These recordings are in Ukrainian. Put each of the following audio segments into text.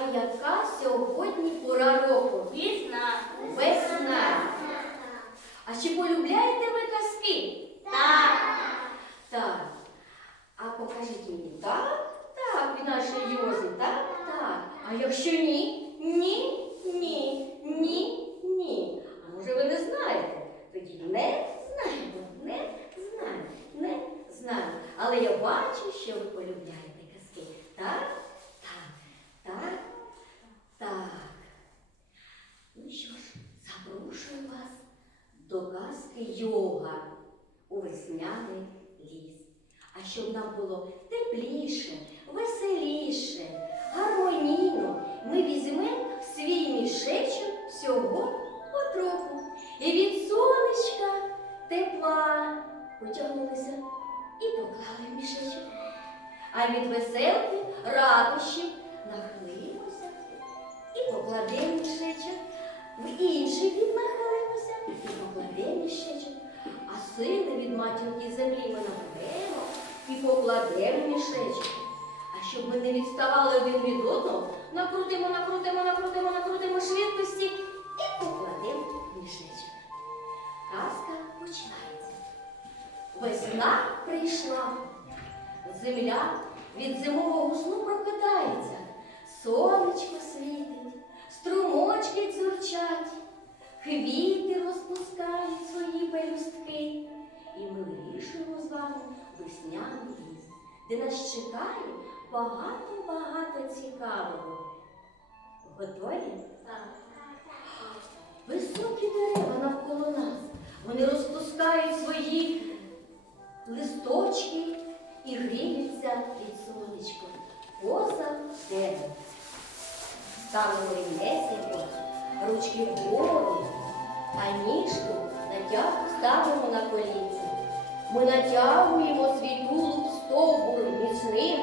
а яка сьогодні пора року? Весна. Весна. А чи полюбляєте ви казки? Так. Так. А покажіть мені, так? Так, від нашої Йозі, так? Так. А якщо ні? Ні, ні, ні, ні. А може ви не знаєте? Тоді не знаємо, не знаємо, не знаємо. Але я бачу, що ви полюбляєте А від веселки радощів нахилимося і покладемо мішечок. В інший бік нахилимося і покладемо мішечок. А сили від матінки землі ми наберемо і покладемо мішечок. А щоб ми не відставали один від одного, накрутимо, накрутимо, накрутимо, накрутимо швидкості і покладемо мішечок. Казка починається. Весна прийшла. Земля від зимового сну прокидається. Сонечко світить, струмочки дзюрчать, квіти розпускають свої пелюстки. І ми вирішуємо з вами весняний ліс, де нас чекає багато-багато цікавого. Готові? Так. Високі дерева навколо нас. Вони розпускають свої листочки і гріються від сонечка. Поза тебе. Ставимо рівнесенько, ручки вгору, а ніжку натягу ставимо на колінці. Ми натягуємо свій тулуб стовбур міцним,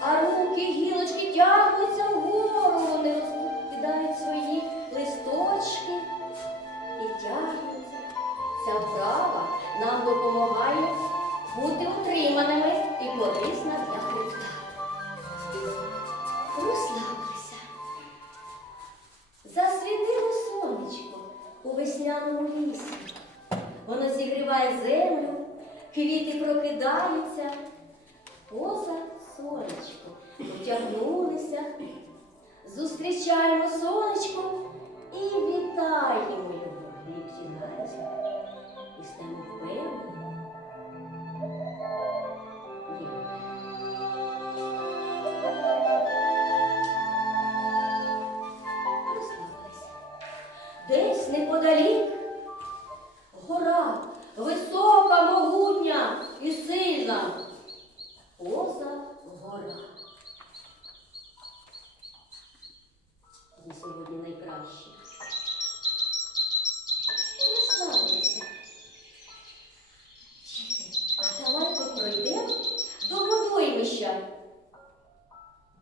а руки, гілочки тягнуться вгору, вони розкидають свої листочки і тягнуться. Ця вправа нам допомагає бути утриманими і корисна для хребта. Розслабилися. Засвітило сонечко у весняному лісі. Воно зігріває землю, квіти прокидаються. Поза сонечко потягнулися. Зустрічаємо сонечко і вітаємо його. Відтягається і стаємо впевнені.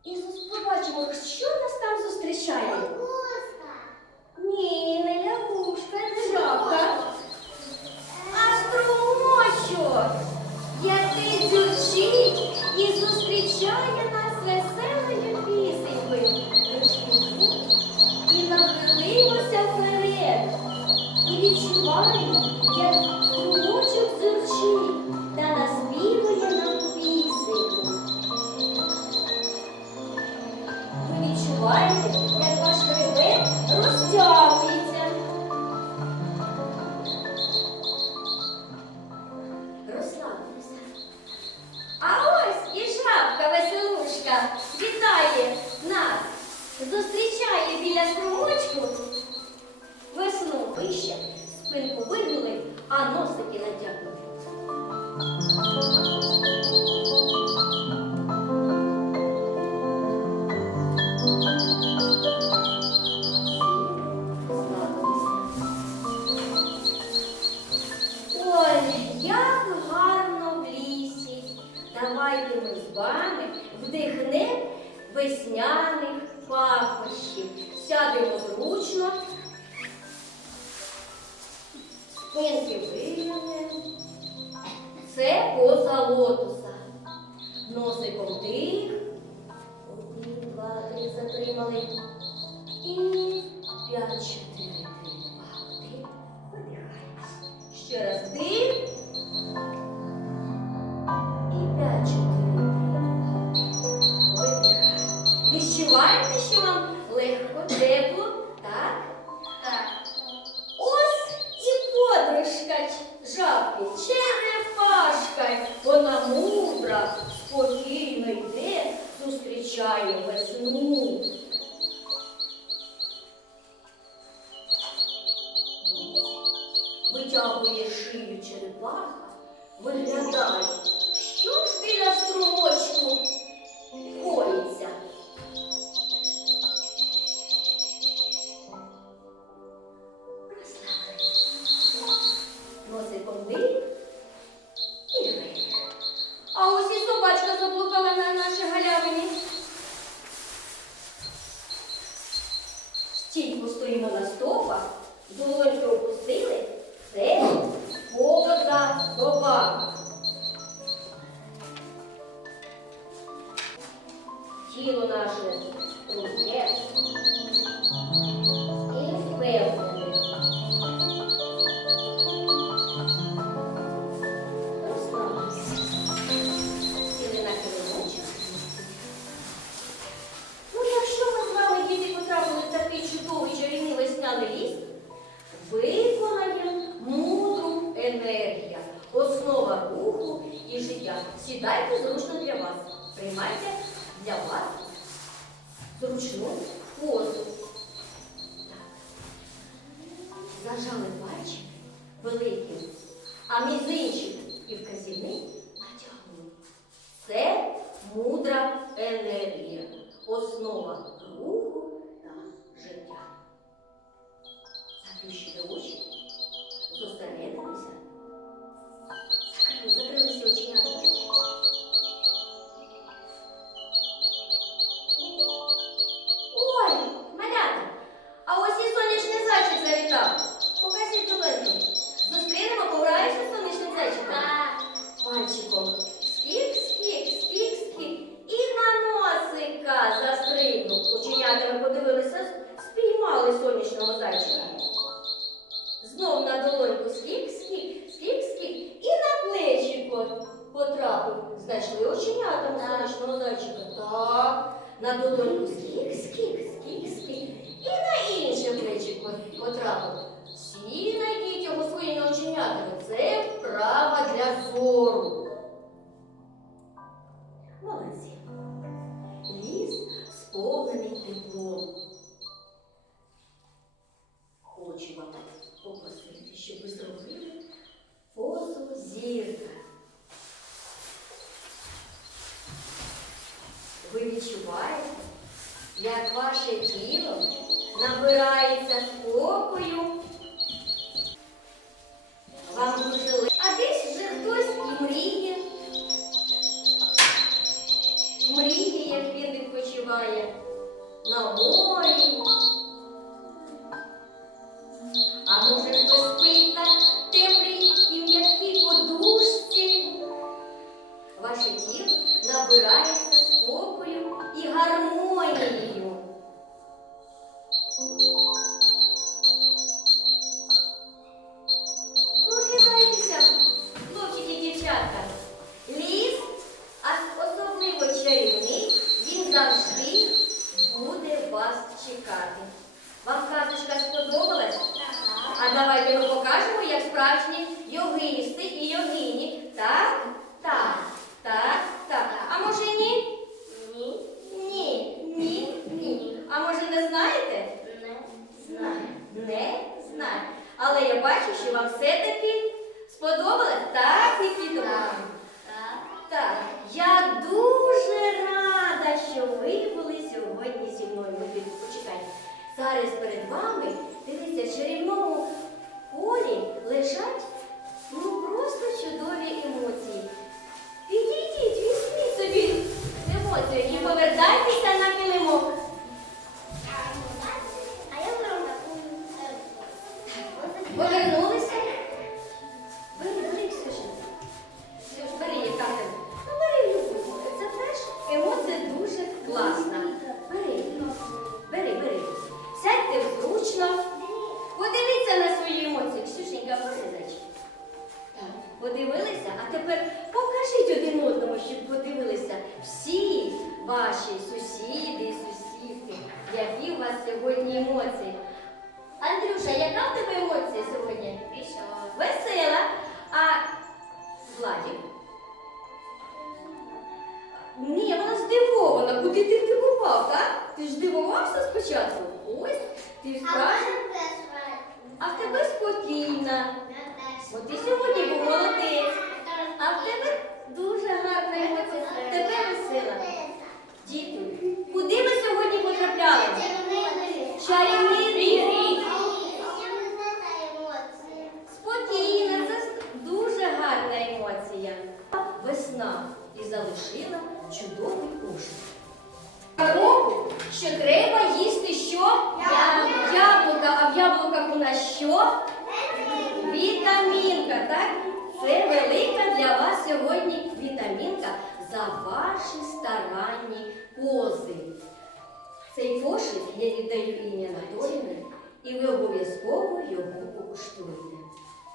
І побачимо, що нас там зустрічає. Ні, не лягушка, не жабка. А струмочок, який дзюрчить і зустрічає нас веселою пісенькою. І нахилимося вперед. І відчуваємо, як струмочок дзюрчить та наспівує нам зустрічає біля струмочку весну вище, спинку вигнули, а носики натягнули. Давайте ми з вами вдихнемо весняних пахощів. Сядемо зручно, спинки вирівняємо. Це поза лотоса. Носиком вдих. Один, два, три, затримали. І мудра, спокійно йде, зустрічає весну. Витягує шию черепаха, виглядає, Тіло наше руке і впевнене. Розслабилися. Сіли на килимочок. Ну, якщо ми з вами діти потрапили в такий чудовий чарівний весняний ліс, виконаємо мудру енергія, основа руху і життя. Сідайте зручно для вас. Приймайте для вас зручну позу. Так. Зажали пальчики великим, а мізинчик і вказівний натягнули. Це мудра енергія, основа руху та життя. Заплющили очі, зосередилися, як ваше тіло набирається спокою. Вам дуже легко. А десь вже хтось мріє. Мріє, як він відпочиває на морі. Справжні йогиністи і йогині. Так? Так, так, так. А може ні? Ні. Ні, ні, ні. А може не знаєте? Не знаю. Не знаю. Але я бачу, що вам все-таки сподобалось. Так, Нікіто? Так. Так. Я дуже рада, що ви були сьогодні зі мною. Почекайте. Зараз перед вами, дивіться, в чарівному полі лежать ну просто чудові емоції. Ваші сусіди і сусідки. Які у вас сьогодні емоції? Андрюша, яка в тебе емоція сьогодні? Весела. А Владик? Ні, вона здивована. Куди ти ти попав, так? Ти ж здивувався спочатку? Ось, ти справді. А в тебе спокійна. Бо ти сьогодні був молодець. А в тебе дуже гарна емоція. Тебе весела. Діти, куди ви сьогодні потрапляли? Чарівний рік. Спокійна, це дуже гарна емоція. Весна і залишила чудовий кошик. Року, що треба їсти що? Яблука. Яблука. А в яблуках у нас що? Вітамінка, так? Це велика для вас сьогодні вітамінка за ваші старанні пози. Цей пошик я віддаю Інні Анатолійовні, і ви обов'язково його покуштуєте.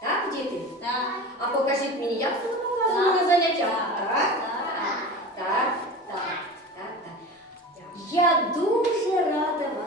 Так, діти? Так. А покажіть мені, як це показано на заняттях. Так. Так. Так. Так. Так. Так. Я дуже рада вам.